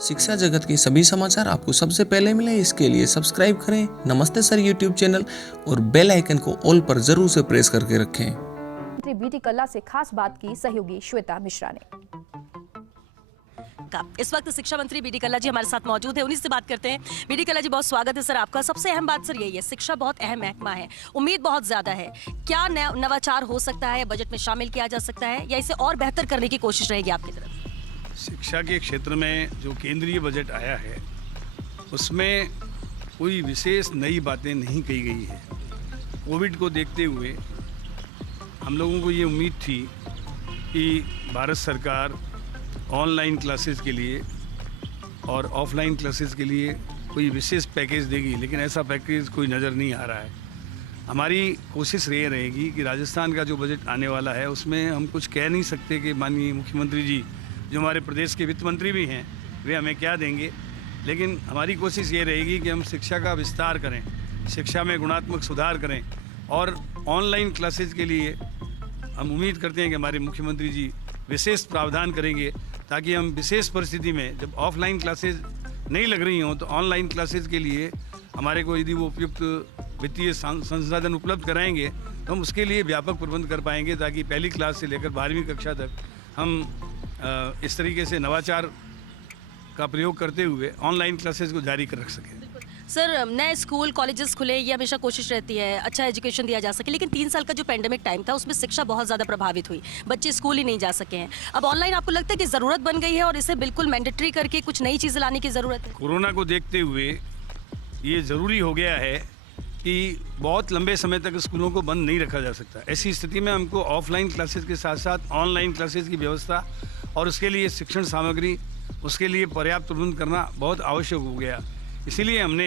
शिक्षा जगत के सभी समाचार आपको सबसे पहले मिले, इसके लिए सब्सक्राइब करें नमस्ते सर यूट्यूब चैनल और बेल आइकन को ऑल पर जरूर से प्रेस करके रखें। मंत्री बीटी कल्ला से खास बात की सहयोगी श्वेता मिश्रा ने। इस वक्त शिक्षा मंत्री बीडी कल्ला जी हमारे साथ मौजूद है, उन्हीं से बात करते हैं। बीडी कल्ला जी, बहुत स्वागत है सर आपका। सबसे अहम बात सर यही है, शिक्षा बहुत अहम महकमा है, उम्मीद बहुत ज्यादा है। क्या नवाचार हो सकता है, बजट में शामिल किया जा सकता है, या इसे और बेहतर करने की कोशिश रहेगी आपकी तरफ से? शिक्षा के क्षेत्र में जो केंद्रीय बजट आया है उसमें कोई विशेष नई बातें नहीं कही गई है। कोविड को देखते हुए हम लोगों को ये उम्मीद थी कि भारत सरकार ऑनलाइन क्लासेस के लिए और ऑफलाइन क्लासेस के लिए कोई विशेष पैकेज देगी, लेकिन ऐसा पैकेज कोई नज़र नहीं आ रहा है। हमारी कोशिश ये रहेगी कि राजस्थान का जो बजट आने वाला है उसमें हम कुछ कह नहीं सकते कि माननीय मुख्यमंत्री जी जो हमारे प्रदेश के वित्त मंत्री भी हैं वे हमें क्या देंगे, लेकिन हमारी कोशिश ये रहेगी कि हम शिक्षा का विस्तार करें, शिक्षा में गुणात्मक सुधार करें और ऑनलाइन क्लासेस के लिए हम उम्मीद करते हैं कि हमारे मुख्यमंत्री जी विशेष प्रावधान करेंगे, ताकि हम विशेष परिस्थिति में जब ऑफलाइन क्लासेस नहीं लग रही हों तो ऑनलाइन क्लासेस के लिए हमारे को यदि वो उपयुक्त वित्तीय संसाधन उपलब्ध कराएंगे तो हम उसके लिए व्यापक प्रबंध कर पाएंगे, ताकि पहली क्लास से लेकर 12वीं कक्षा तक हम इस तरीके से नवाचार का प्रयोग करते हुए ऑनलाइन क्लासेस को जारी कर रख सकें। सर, नए स्कूल कॉलेजेस खुले, ये हमेशा कोशिश रहती है अच्छा एजुकेशन दिया जा सके, लेकिन 3 साल का जो पेंडेमिक टाइम था उसमें शिक्षा बहुत ज़्यादा प्रभावित हुई, बच्चे स्कूल ही नहीं जा सके हैं। अब ऑनलाइन आपको लगता है कि ज़रूरत बन गई है और इसे बिल्कुल मैंडेटरी करके कुछ नई चीज़ें लाने की ज़रूरत है? कोरोना को देखते हुए ये ज़रूरी हो गया है कि बहुत लंबे समय तक स्कूलों को बंद नहीं रखा जा सकता। ऐसी स्थिति में हमको ऑफलाइन क्लासेस के साथ साथ ऑनलाइन क्लासेस की व्यवस्था और उसके लिए शिक्षण सामग्री, उसके लिए पर्याप्त प्रबंध करना बहुत आवश्यक हो गया। इसीलिए हमने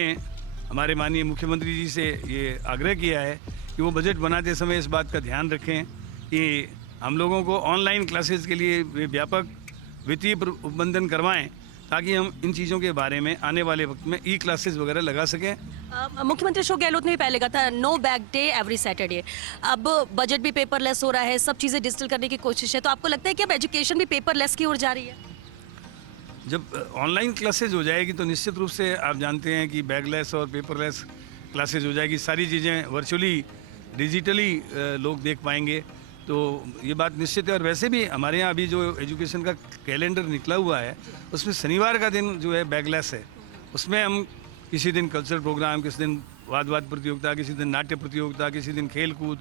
हमारे माननीय मुख्यमंत्री जी से ये आग्रह किया है कि वो बजट बनाते समय इस बात का ध्यान रखें कि हम लोगों को ऑनलाइन क्लासेस के लिए व्यापक वित्तीय प्रबंधन करवाएं, ताकि हम इन चीज़ों के बारे में आने वाले वक्त में ई क्लासेस वगैरह लगा सकें। मुख्यमंत्री अशोक गहलोत ने भी पहले कहा था no bag day every Saturday. अब बजट भी पेपरलेस हो रहा है, सब चीज़ें डिजिटल करने की कोशिश है, तो आपको लगता है कि अब एजुकेशन भी पेपरलेस की ओर जा रही है? जब ऑनलाइन क्लासेज हो जाएगी तो निश्चित रूप से आप जानते हैं कि बैगलेस और पेपरलेस क्लासेज हो जाएगी, सारी चीज़ें वर्चुअली डिजिटली लोग देख पाएंगे, तो ये बात निश्चित है। और वैसे भी हमारे यहाँ अभी जो एजुकेशन का कैलेंडर निकला हुआ है उसमें शनिवार का दिन जो है बैगलेस है। उसमें हम किसी दिन कल्चरल प्रोग्राम, किसी दिन वाद प्रतियोगिता, किसी दिन नाट्य प्रतियोगिता, किसी दिन खेल कूद,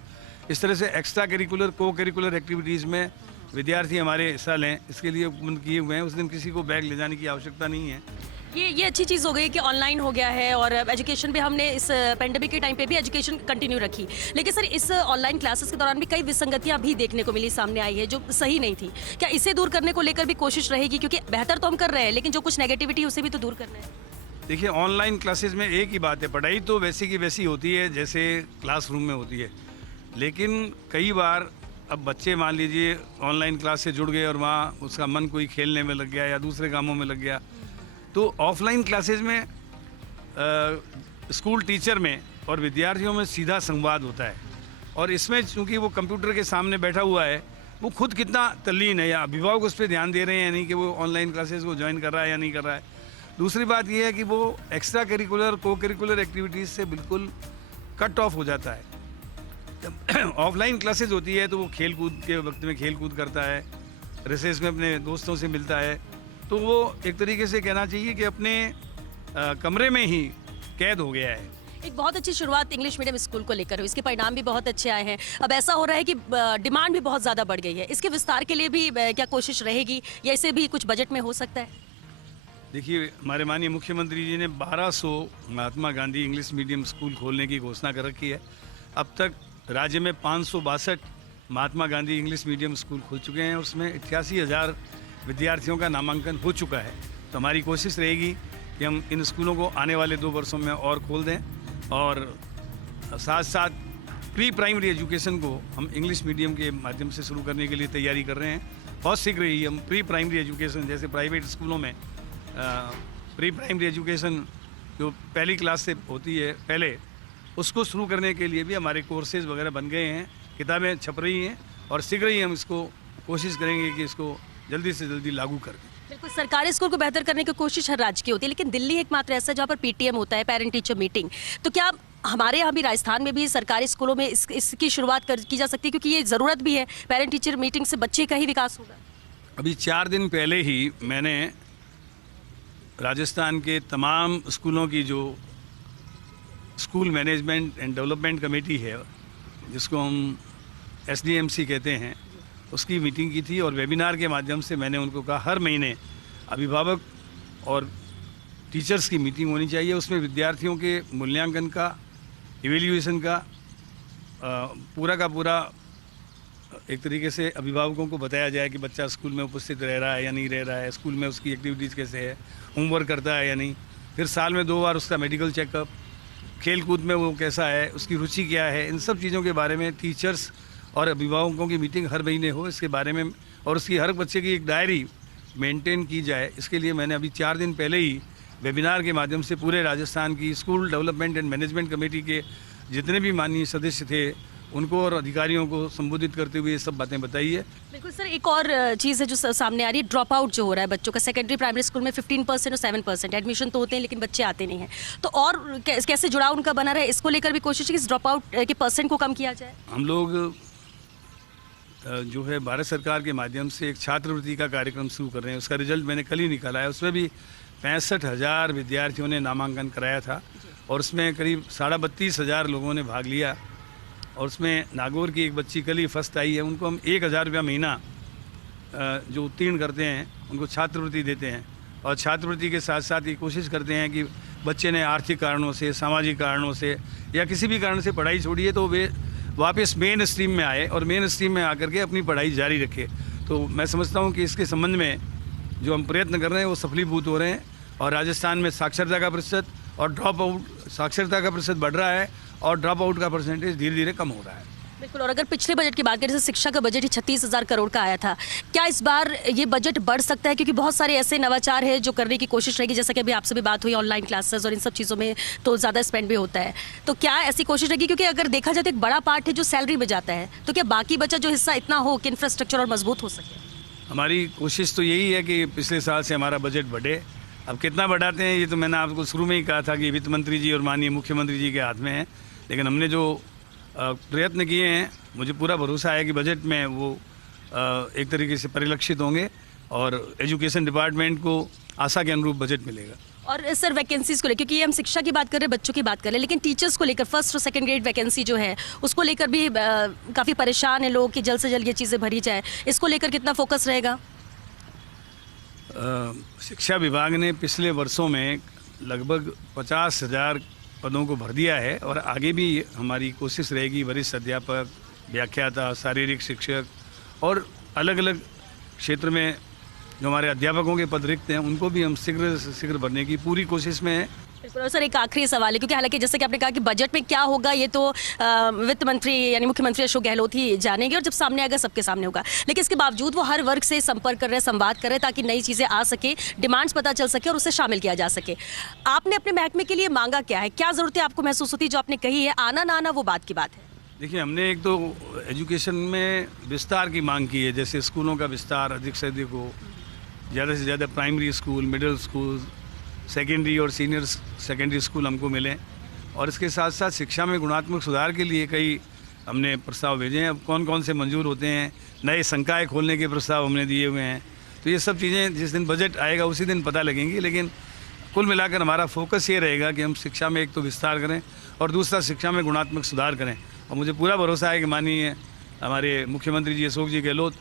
इस तरह से एक्स्ट्रा करिकुलर को करिकुलर एक्टिविटीज़ में विद्यार्थी हमारे हिस्सा लें, इसके लिए उपबंध किए हुए हैं। उस दिन किसी को बैग ले जाने की आवश्यकता नहीं है। ये अच्छी चीज़ हो गई कि ऑनलाइन हो गया है और एजुकेशन भी हमने इस पेंडेमिक के टाइम पे भी एजुकेशन कंटिन्यू रखी। लेकिन सर, इस ऑनलाइन क्लासेस के दौरान भी कई विसंगतियां भी देखने को मिली, सामने आई है जो सही नहीं थी। क्या इसे दूर करने को लेकर भी कोशिश रहेगी? क्योंकि बेहतर तो हम कर रहे हैं, लेकिन जो कुछ नेगेटिविटी उसे भी तो दूर करना है। देखिए, ऑनलाइन क्लासेस में एक ही बात है, पढ़ाई तो वैसी की वैसी होती है जैसे क्लासरूम में होती है, लेकिन कई बार अब बच्चे मान लीजिए ऑनलाइन क्लास से जुड़ गए और वहाँ उसका मन कोई खेलने में लग गया या दूसरे कामों में लग गया, तो ऑफलाइन क्लासेस में स्कूल टीचर में और विद्यार्थियों में सीधा संवाद होता है। और इसमें चूँकि वो कंप्यूटर के सामने बैठा हुआ है, वो खुद कितना तल्लीन है या अभिभावक उस पर ध्यान दे रहे हैं या नहीं कि वो ऑनलाइन क्लासेस को ज्वाइन कर रहा है या नहीं कर रहा है। दूसरी बात ये है कि वो एक्स्ट्रा करिकुलर को करिकुलर एक्टिविटीज़ से बिल्कुल कट ऑफ हो जाता है। जब ऑफलाइन क्लासेस होती है तो वो खेल कूद के वक्त में खेल कूद करता है, रिसेस में अपने दोस्तों से मिलता है, तो वो एक तरीके से कहना चाहिए कि अपने कमरे में ही कैद हो गया है। एक बहुत अच्छी शुरुआत इंग्लिश मीडियम स्कूल को लेकर हुई, इसके परिणाम भी बहुत अच्छे आए हैं। अब ऐसा हो रहा है कि डिमांड भी बहुत ज़्यादा बढ़ गई है, इसके विस्तार के लिए भी क्या कोशिश रहेगी या इसे भी कुछ बजट में हो सकता है? देखिए, हमारे माननीय मुख्यमंत्री जी ने 1200 Mahatma Gandhi English medium school खोलने की घोषणा कर रखी है। अब तक राज्य में 562 Mahatma Gandhi English medium school खुल चुके हैं, उसमें 88,000 विद्यार्थियों का नामांकन हो चुका है। तो हमारी कोशिश रहेगी कि हम इन स्कूलों को आने वाले 2 वर्षों में और खोल दें, और साथ साथ प्री प्राइमरी एजुकेशन को हम इंग्लिश मीडियम के माध्यम से शुरू करने के लिए तैयारी कर रहे हैं। बहुत शीघ्र ही हम प्री प्राइमरी एजुकेशन, जैसे प्राइवेट स्कूलों में प्री प्राइमरी एजुकेशन जो पहली क्लास से होती है पहले, उसको शुरू करने के लिए भी हमारे कोर्सेज वगैरह बन गए हैं, किताबें छप रही हैं और शीघ्र ही हम इसको कोशिश करेंगे कि इसको जल्दी से जल्दी लागू कर दें। बिल्कुल, सरकारी स्कूल को बेहतर करने की कोशिश हर राज्य की होती है, लेकिन दिल्ली एकमात्र ऐसा है जहाँ पर पीटीएम होता है, पेरेंट टीचर मीटिंग। तो क्या हमारे यहाँ भी राजस्थान में भी सरकारी स्कूलों में इसकी शुरुआत की जा सकती है, क्योंकि ये ज़रूरत भी है, पेरेंट टीचर मीटिंग से बच्चे का ही विकास होगा। अभी 4 दिन पहले ही मैंने राजस्थान के तमाम स्कूलों की जो school management and development committee है, जिसको हम SDMC कहते हैं, उसकी मीटिंग की थी और वेबिनार के माध्यम से मैंने उनको कहा हर महीने अभिभावक और टीचर्स की मीटिंग होनी चाहिए। उसमें विद्यार्थियों के मूल्यांकन का, इवेल्यूएशन का पूरा का पूरा एक तरीके से अभिभावकों को बताया जाए कि बच्चा स्कूल में उपस्थित रह रहा है या नहीं रह रहा है, स्कूल में उसकी एक्टिविटीज़ कैसे है, होमवर्क करता है या नहीं। फिर साल में 2 बार उसका मेडिकल चेकअप, खेल कूद में वो कैसा है, उसकी रुचि क्या है, इन सब चीज़ों के बारे में टीचर्स और अभिभावकों की मीटिंग हर महीने हो इसके बारे में, और उसकी हर बच्चे की एक डायरी मेंटेन की जाए। इसके लिए मैंने अभी 4 दिन पहले ही वेबिनार के माध्यम से पूरे राजस्थान की school development and management committee के जितने भी माननीय सदस्य थे उनको और अधिकारियों को संबोधित करते हुए ये सब बातें बताई है। बिल्कुल सर, एक और चीज़ है जो सामने आ रही है, ड्रॉप आउट जो हो रहा है बच्चों का। सेकेंडरी प्राइमरी स्कूल में 15% और 7% एडमिशन तो होते हैं लेकिन बच्चे आते नहीं हैं, तो और कैसे जुड़ाव उनका बना रहे, इसको लेकर भी कोशिश है कि इस ड्रॉप आउट के % को कम किया जाए। हम लोग जो है भारत सरकार के माध्यम से एक छात्रवृत्ति का कार्यक्रम शुरू कर रहे हैं। उसका रिजल्ट मैंने कल ही निकाला है। उसमें भी 65,000 विद्यार्थियों ने नामांकन कराया था और उसमें करीब 32,500 लोगों ने भाग लिया। और उसमें नागौर की एक बच्ची कल ही फर्स्ट आई है, उनको हम 1,000 रुपया महीना जो उत्तीर्ण करते हैं उनको छात्रवृत्ति देते हैं। और छात्रवृत्ति के साथ साथ ये कोशिश करते हैं कि बच्चे ने आर्थिक कारणों से, सामाजिक कारणों से या किसी भी कारण से पढ़ाई छोड़ी है तो वे वापस मेन स्ट्रीम में आए और मेन स्ट्रीम में आकर के अपनी पढ़ाई जारी रखे। तो मैं समझता हूँ कि इसके संबंध में जो हम प्रयत्न कर रहे हैं वो सफलीभूत हो रहे हैं और राजस्थान में साक्षरता का प्रतिशत और ड्रॉप आउट, साक्षरता का प्रतिशत बढ़ रहा है और ड्रॉप आउट का परसेंटेज धीरे धीरे कम हो रहा है। बिल्कुल, और अगर पिछले बजट की बात करें, जैसे शिक्षा का बजट ही 36,000 करोड़ का आया था, क्या इस बार ये बजट बढ़ सकता है? क्योंकि बहुत सारे ऐसे नवाचार है जो करने की कोशिश रहेगी, जैसा कि अभी आपसे भी बात हुई ऑनलाइन क्लासेस और इन सब चीज़ों में तो ज़्यादा स्पेंड भी होता है, तो क्या ऐसी कोशिश रहेगी? क्योंकि अगर देखा जाए तो एक बड़ा पार्ट है जो सैलरी में जाता है, तो क्या बाकी बचा जो हिस्सा इतना हो कि इंफ्रास्ट्रक्चर और मजबूत हो सके? हमारी कोशिश तो यही है कि पिछले साल से हमारा बजट बढ़े। अब कितना बढ़ाते हैं ये तो मैंने आपको शुरू में ही कहा था कि वित्त मंत्री जी और माननीय मुख्यमंत्री जी के हाथ में है, लेकिन हमने जो प्रयत्न किए हैं मुझे पूरा भरोसा है कि बजट में वो एक तरीके से परिलक्षित होंगे और एजुकेशन डिपार्टमेंट को आशा के अनुरूप बजट मिलेगा। और सर वैकेंसीज को लेकर, क्योंकि ये हम शिक्षा की बात कर रहे हैं, बच्चों की बात कर रहे हैं, लेकिन टीचर्स को लेकर फर्स्ट और सेकंड ग्रेड वैकेंसी जो है उसको लेकर भी काफ़ी परेशान है लोग कि जल्द से जल्द ये चीज़ें भरी जाए, इसको लेकर कितना फोकस रहेगा? शिक्षा विभाग ने पिछले वर्षों में लगभग 50,000 पदों को भर दिया है और आगे भी हमारी कोशिश रहेगी वरिष्ठ अध्यापक, व्याख्याता, शारीरिक शिक्षक और अलग अलग क्षेत्र में जो हमारे अध्यापकों के पद रिक्त हैं उनको भी हम शीघ्र से शीघ्र भरने की पूरी कोशिश में हैं। बिल्कुल। और सर एक आखिरी सवाल है, क्योंकि हालांकि जैसे कि आपने कहा कि बजट में क्या होगा ये तो वित्त मंत्री यानी मुख्यमंत्री अशोक गहलोत ही जानेंगे और जब सामने आएगा सबके सामने होगा, लेकिन इसके बावजूद वो हर वर्ग से संपर्क कर रहे हैं, संवाद कर रहे हैं ताकि नई चीज़ें आ सके, डिमांड्स पता चल सके और उसे शामिल किया जा सके। आपने अपने महकमे के लिए मांगा क्या है, क्या ज़रूरतें आपको महसूस होती है? जो आपने कही है आना ना आना वो बात की बात है। देखिए, हमने एक तो एजुकेशन में विस्तार की मांग की है, जैसे स्कूलों का विस्तार अधिक से अधिक हो, ज़्यादा से ज़्यादा primary school, middle school, secondary और सीनियर सेकेंडरी स्कूल हमको मिलें और इसके साथ साथ शिक्षा में गुणात्मक सुधार के लिए कई हमने प्रस्ताव भेजे हैं। अब कौन कौन से मंजूर होते हैं, नए संकाय खोलने के प्रस्ताव हमने दिए हुए हैं। तो ये सब चीज़ें जिस दिन बजट आएगा उसी दिन पता लगेंगी, लेकिन कुल मिलाकर हमारा फोकस ये रहेगा कि हम शिक्षा में एक तो विस्तार करें और दूसरा शिक्षा में गुणात्मक सुधार करें। और मुझे पूरा भरोसा है कि माननीय हमारे मुख्यमंत्री जी अशोक जी गहलोत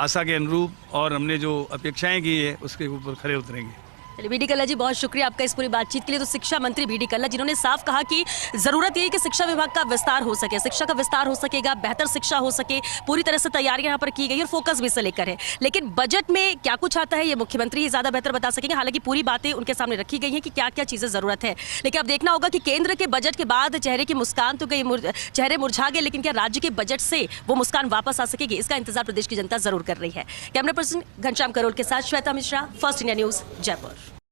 आशा के अनुरूप और हमने जो अपेक्षाएं की है उसके ऊपर खरे उतरेंगे। चलिए बीडी कल्ला जी, बहुत शुक्रिया आपका इस पूरी बातचीत के लिए। तो शिक्षा मंत्री बीडी कल्ला जिन्होंने साफ कहा कि ज़रूरत यही कि शिक्षा विभाग का विस्तार हो सके, शिक्षा का विस्तार हो सकेगा, बेहतर शिक्षा हो सके, पूरी तरह से तैयारियां यहाँ पर की गई और फोकस भी इसे लेकर है। लेकिन बजट में क्या कुछ आता है ये मुख्यमंत्री ही ज़्यादा बेहतर बता सकेंगे। हालांकि पूरी बातें उनके सामने रखी गई हैं कि क्या क्या चीज़ें ज़रूरत है, लेकिन अब देखना होगा कि केंद्र के बजट के बाद चेहरे की मुस्कान तो गई, चेहरे मुरझा गए, लेकिन क्या राज्य के बजट से वो मुस्कान वापस आ सकेगी, इसका इंतजार प्रदेश की जनता जरूर कर रही है। कैमरा पर्सन घनश्याम करोल के साथ Shweta Mishra, first India news, Jaipur.